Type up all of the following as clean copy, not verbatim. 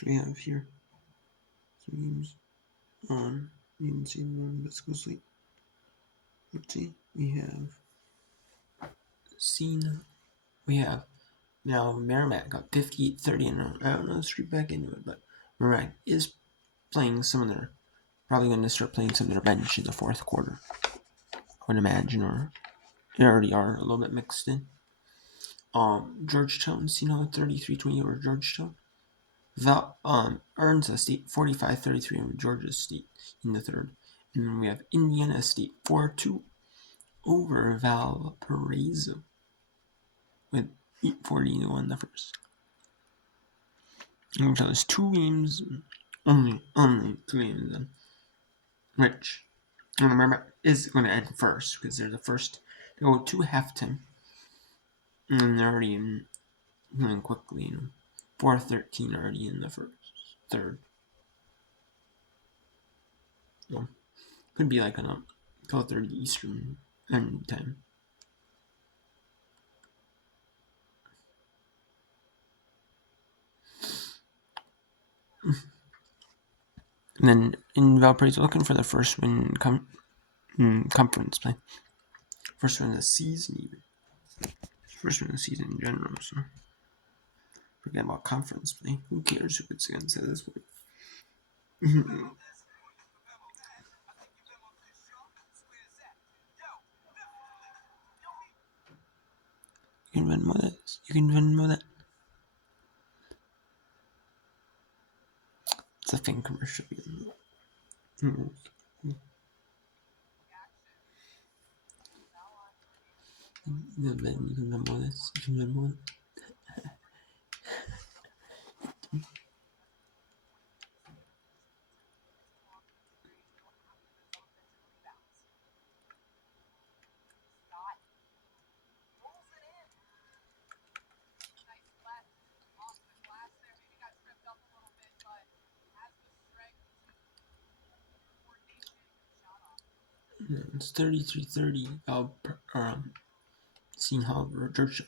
So we have here some games on. You can see one, let's go sleep. Let's see. We have now Merrimack got 58-30, and I don't know, let's get back into it, but Merrimack is playing probably going to start playing some of their bench in the fourth quarter, I would imagine, or they already are a little bit mixed in. Georgetown, 33-20 over Georgetown. Earns State 45-33 over Georgia State in the third. And then we have Indiana State 4-2 over Valparaiso with 8:40 the first. And so there's two games, only two games. Which, remember, is going to end first because they're the first to go to halftime. And they're already going quickly, 4:13 already in the third. So, could be like on 12:30 Eastern time. And then in Valparaiso, looking for the first win conference play. First win of the season, even. First win of the season in general, so forget about conference play. Who cares who gets against at this point? You can Venmo this. You can Venmo that. It's a thing commercial. You can Venmo this. You can Venmo it. It's 33-30. Seeing how Georgia.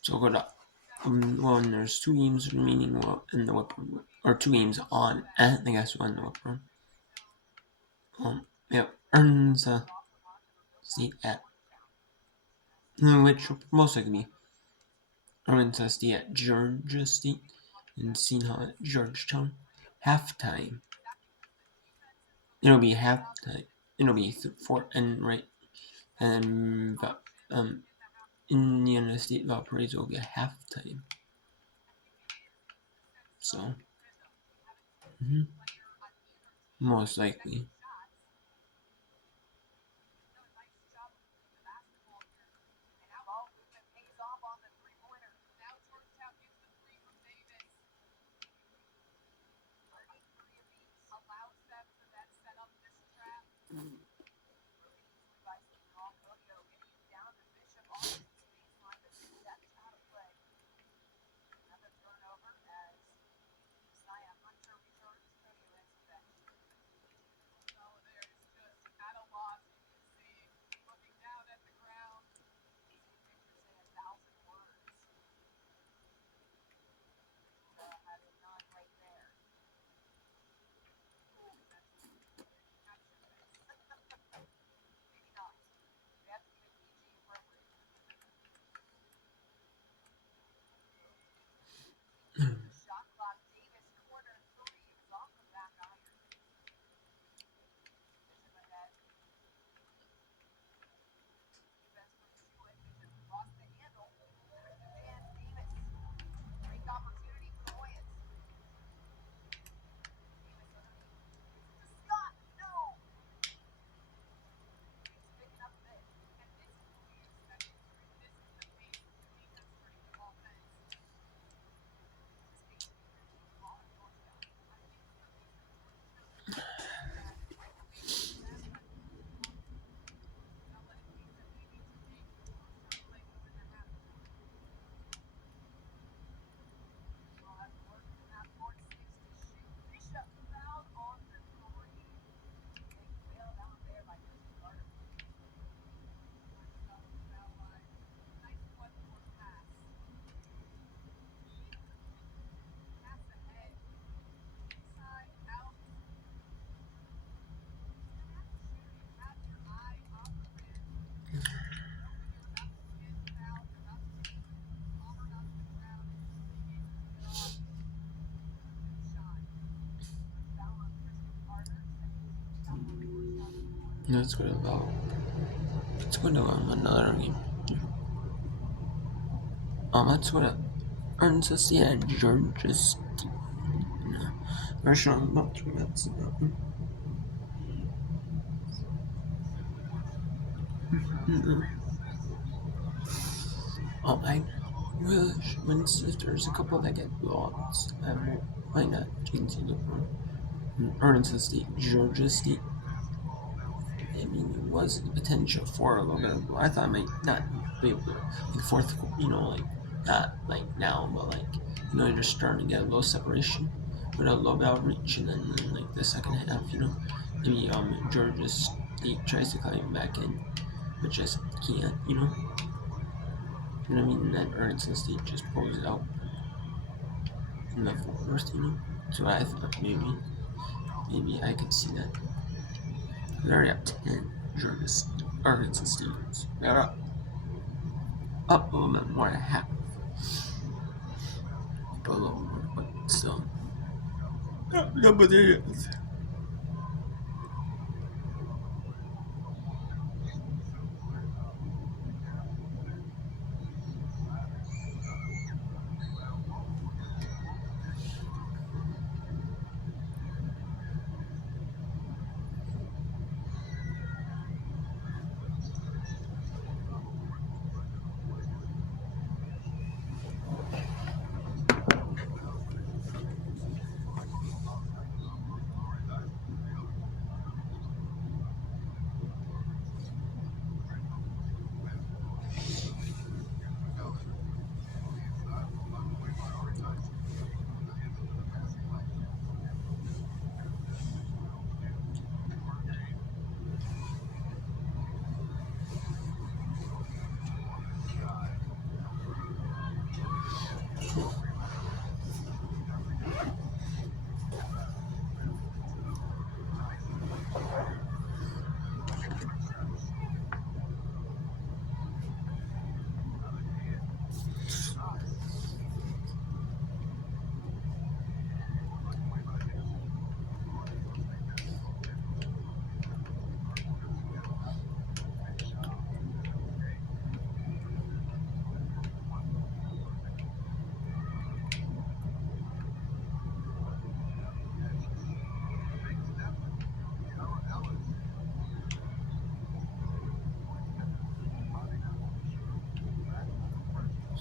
So good up. Well, there's two games remaining in the whip room, or two games on, and I guess one in the whip room. Earns State at, which will most likely be Earns State at Georgia State, and seeing how at Georgetown halftime. It'll be halftime. It'll be four and right, and Indiana State Valparaiso will be a halftime. So, most likely. Let's go to another game. Let's go to Ernst and George's. Version of not too bad. I wish if there's a couple that get lost, why not change the one? Ernst State, Georgia State. I mean, it was the potential for a little bit. I thought I might not be able to, like fourth, not like now, but like, you're just starting to get a little separation with a low outreach, and then like the second half, maybe Georgia State tries to climb back in, but just can't, You know what I mean? And then Ernst State just pulls it out in the fourth, So I thought maybe I could see that. They're already up 10. Georgia State, Arkansas State. They're up a little bit more than half. A little more, but still. Yeah, but there it is.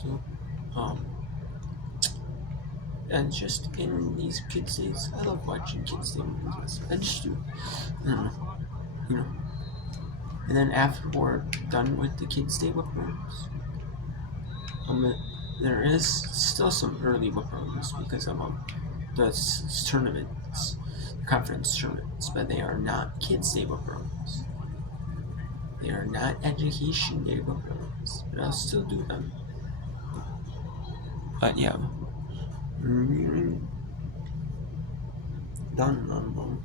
So, and just in these kids' days, I love watching kids' day movies. I just do. I don't know, you know. And then after we're done with the kids' day whip rooms, um, there is still some early whip rooms because of the tournaments, the conference tournaments, but they are not kids' day whip rooms. They are not education day whip rooms, but I'll still do them. But yeah, done on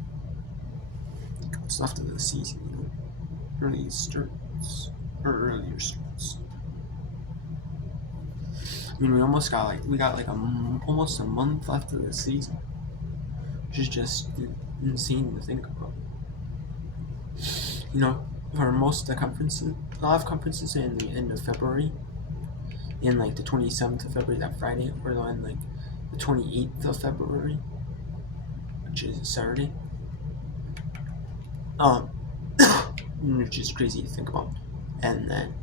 what's left of the season, early starts or earlier starts. I mean, we got like almost a month left of the season, which is just insane to think about. For most of the conferences, a lot of conferences in the end of February, in like the 27th of February, that Friday, or on like the 28th of February, which is a Saturday. Which is crazy to think about. And then,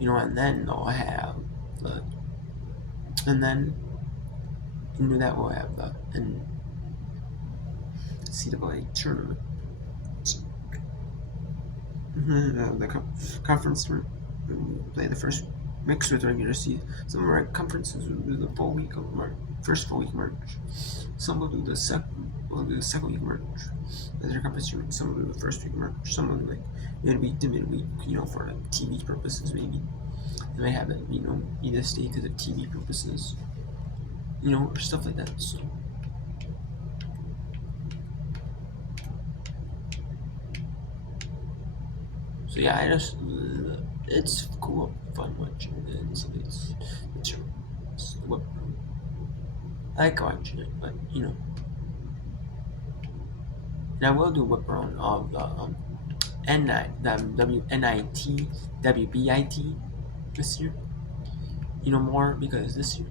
and then they'll have and then that we'll have the NCAA tournament. The conference tournament. Play the first mix with regular season. Some of our conferences will do the full week of March, first full week of March. Some will do the second week of March. Other conference tournament. Some will do the first week of March. Some will do like midweek to midweek, for like TV purposes maybe. They might have it, either stay because of TV purposes, or stuff like that. So yeah, it's cool, fun watching it. It's what I like watching it, but and I will do whip around of the WNIT, WBIT this year. More because this year,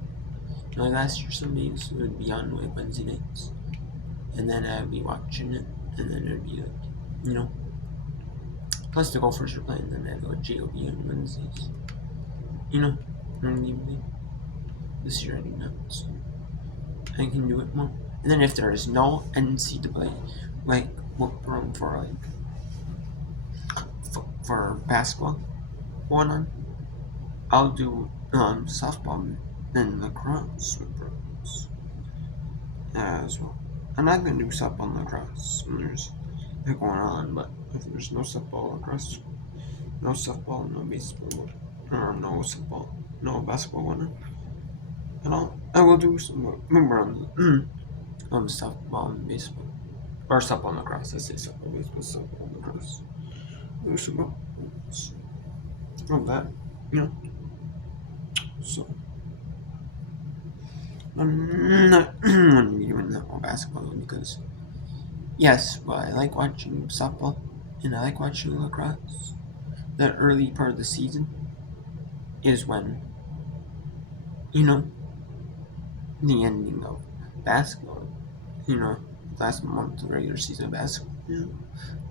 last year Sundays would be on like Wednesday nights, and then I'd be watching it, and then it'd be like, you know, plus the golfers are playing, then I'd go JOB on Wednesdays. And this year I do not, so I can do it more. And then if there is no NCAA, like room for for basketball going on, I'll do softball and lacrosse with bros as well. I'm not gonna do softball and lacrosse when there's that going on, but if there's no softball, lacrosse, no softball, no baseball, or no softball, no basketball going on at all, I will do some remember on softball and baseball. Or softball and lacrosse. I say softball, baseball, softball, and lacrosse. There's some of that, you know. So I'm not going to be doing that more basketball because yes, well, I like watching softball and I like watching lacrosse. The early part of the season is when you know the ending of basketball. Last month of regular season of basketball.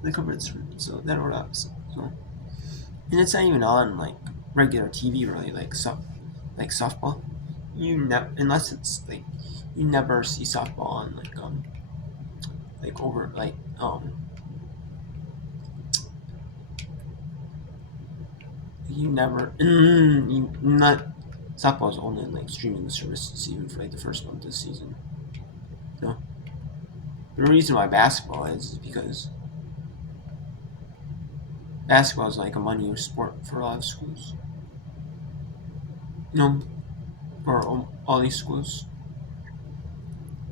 The conference, so that or that. So and it's not even on like regular TV really, like softball. Unless it's like you never see softball on like over you never not softball is only like streaming services even for like the first month of the season. No, the reason why basketball is because basketball is like a money sport for a lot of schools. For all these schools,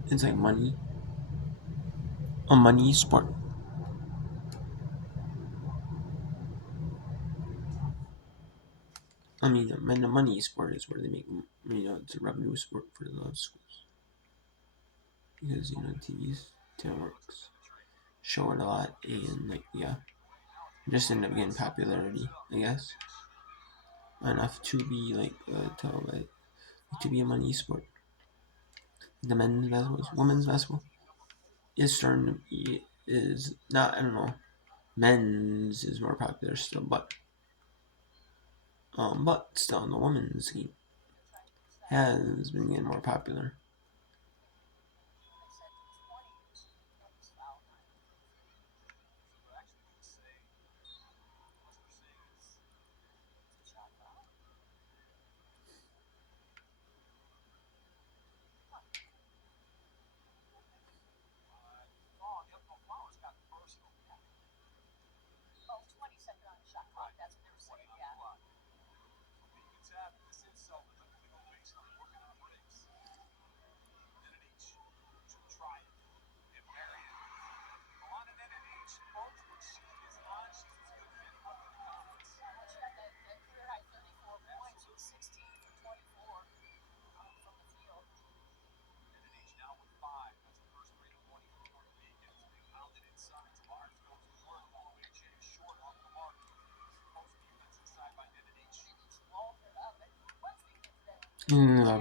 it's like a money sport. I mean, the money sport is where they make, it's a revenue sport for a lot of schools. Because, TV's networks show it a lot, and, like, yeah, just end up getting popularity, I guess. Enough to be, like, to be a money sport. The men's basketball, women's basketball is starting to be, is not, I don't know, men's is more popular still, but still, the women's game has been getting more popular.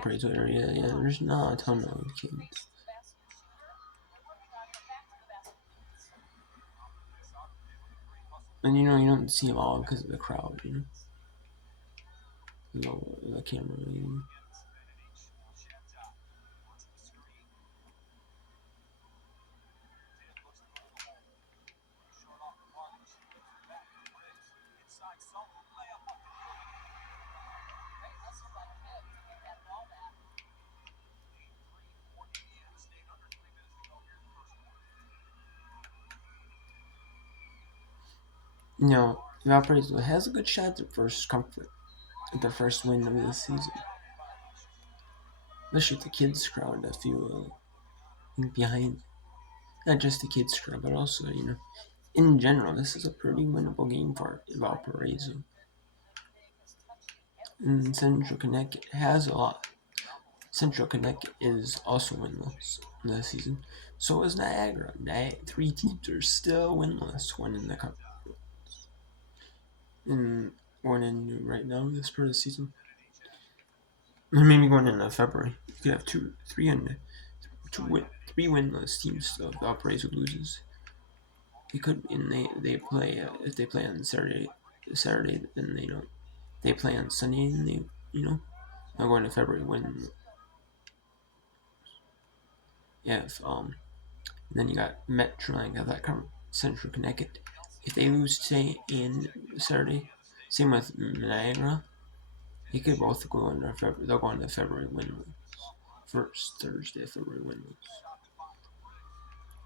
Pretty Twitter, yeah, there's not a ton of kids. And you don't see them all because of the crowd, the camera. Valparaiso has a good shot at the first win of the season. Especially with the kids crowd, I feel behind. Not just the kids crowd, but also, in general, this is a pretty winnable game for Valparaiso. And Central Connecticut has a lot. Central Connecticut is also winless this season. So is Niagara. Three teams are still winless winning the cup in going in right now this part of the season. Maybe going into February, you could have three winless teams of Valparaiso loses. They could, and they play if they play on Saturday, then they don't. They play on Sunday, and they're going to February when if then you got Metro and got that Central Connecticut. If they lose today and Saturday, same with Niagara, they could both go into February. They'll go into February winless. First Thursday of February winless,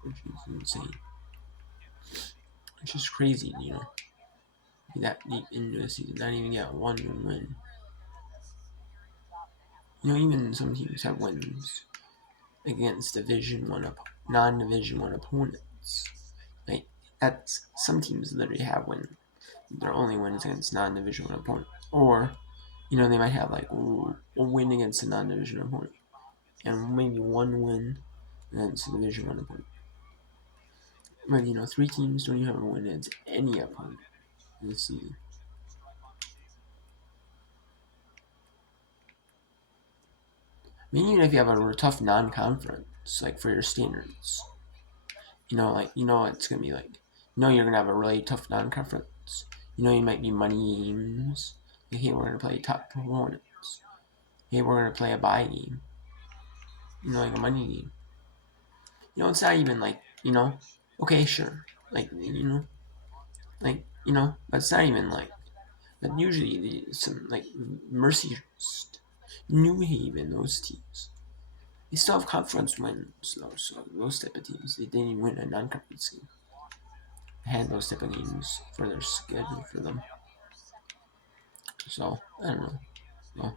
which is insane. It's just crazy. That deep into the season, not even get one win. Even some teams have wins against non-Division One opponents. Like that's some teams literally have their only wins against non-Division One opponent, or they might have like a win against a non-Division opponent, and maybe one win against a Division One opponent. But three teams don't even have a win against any opponent this season. I mean, even if you have a tough non-conference, like for your standards, it's gonna be like, you're gonna have a really tough non-conference. You might be money games. Like, hey, we're gonna play top opponents. Hey, we're gonna play a bye game. Like a money game. It's not even like, okay, sure, like but it's not even like. But usually, some like Mercyhurst, New Haven, those teams, they still have conference wins though. So those type of teams, they didn't even win a non-conference game. They had those type of games for their schedule for them. So I don't know. Well,